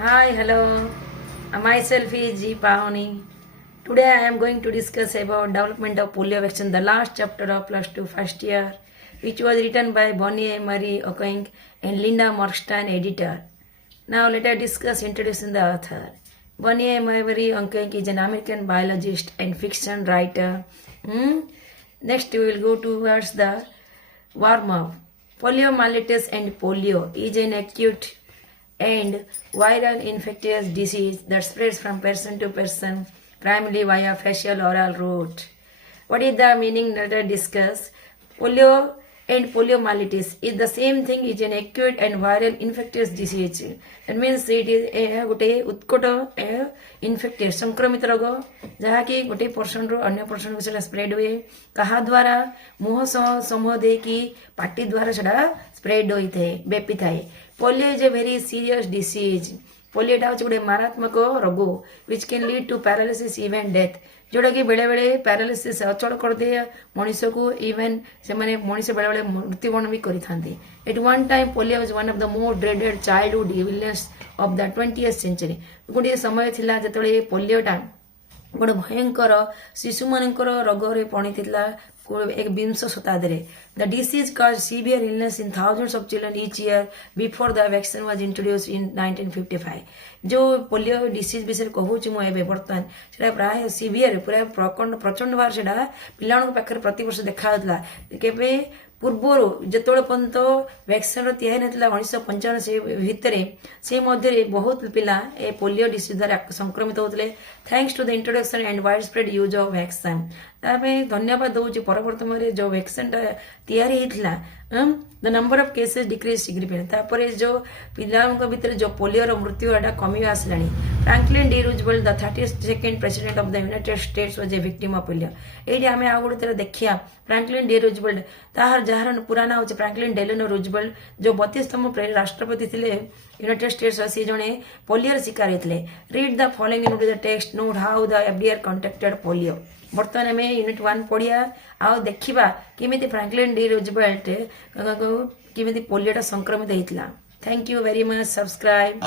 Hi, hello. Myself is G. Pahoni. Today I am going to discuss about development of polio vaccine, the last chapter of plus 2 first year, which was written by Bonnie Marie Okoink and Linda Morkstein, editor. Now let us discuss introducing the author. Bonnie Marie Okoink is an American biologist and fiction writer. Next we will go towards the warm-up. Poliomyelitis and polio is an acute and viral infectious disease that spreads from person to person primarily via facial oral route. What is the meaning? Let us discuss. Polio and poliomyelitis is the same thing, is an acute and viral infectious disease. That means it is गोटे उत्कट infected संक्रमित रोग जहाँकि गोटे person रू अन्य person को सेटा स्प्रेड हुए कहा द्वारा मुह समूह देकी पार्टी द्वारा सेटा स्प्रेड होई थाए बेपी थाए. Polio is a very serious disease. पोलियोटा हूँ गोटे मारात्मक रोग which can lead to paralysis even death, जोटा कि बेले बेले पैरालिसिस अचल करदे मनीष को इवन से माने मनीष बेले बेले मृत्युवरण भी करिथांती. At one time polio was one of the more dreaded childhood illness of the 20th century. गोटे समय थिला जेतले पोलियोटा गोटे भयंकर शिशु मानकर रोग पड़ीला एक विंश शताब्दी. The disease caused severe illness in thousands of children each year before the vaccine was introduced in 1955. जो पोलियो डिसीज विषय कहूँ मुझे बर्तमान से प्राय सीवियर पूरा प्रचंड भाव से पिला पाखे प्रति वर्ष देखा के पूर्वर जिते पर्यंत वैक्सीन या 1955 भितर से मध्य बहुत पिला ए पोलियो डिसीज द्वारा संक्रमित होते thanks to the introduction and wide spread use of vaccine. धन्यवाद दूसरी परवर्तन जो वैक्सीन या the number of cases decrease significant. तापर जो पिला भितर जो पोलियो मृत्यु एटा कमी आसला. Franklin D Roosevelt the 32nd president of the United states was a victim of polio. ये आम आ गए देखिया फ्रैंकलिन डी रूजवेल्ट तार जार पुराना हूँ फ्रैंकलिन डेलेनो रूजवेल्ट जो 32तम राष्ट्रपति थे यूनाइटेड स्टेट्स सी जड़े पोलियो शिकार होते. Read the following in the text note how the FDR contacted polio. बर्तमान आम यूनिट 1 पढ़िया आ देखा केमी फ्रैंकलिन डी रूजवेल्ट केमी पोलियोटा संक्रमित होता. Thank you very much. Subscribe.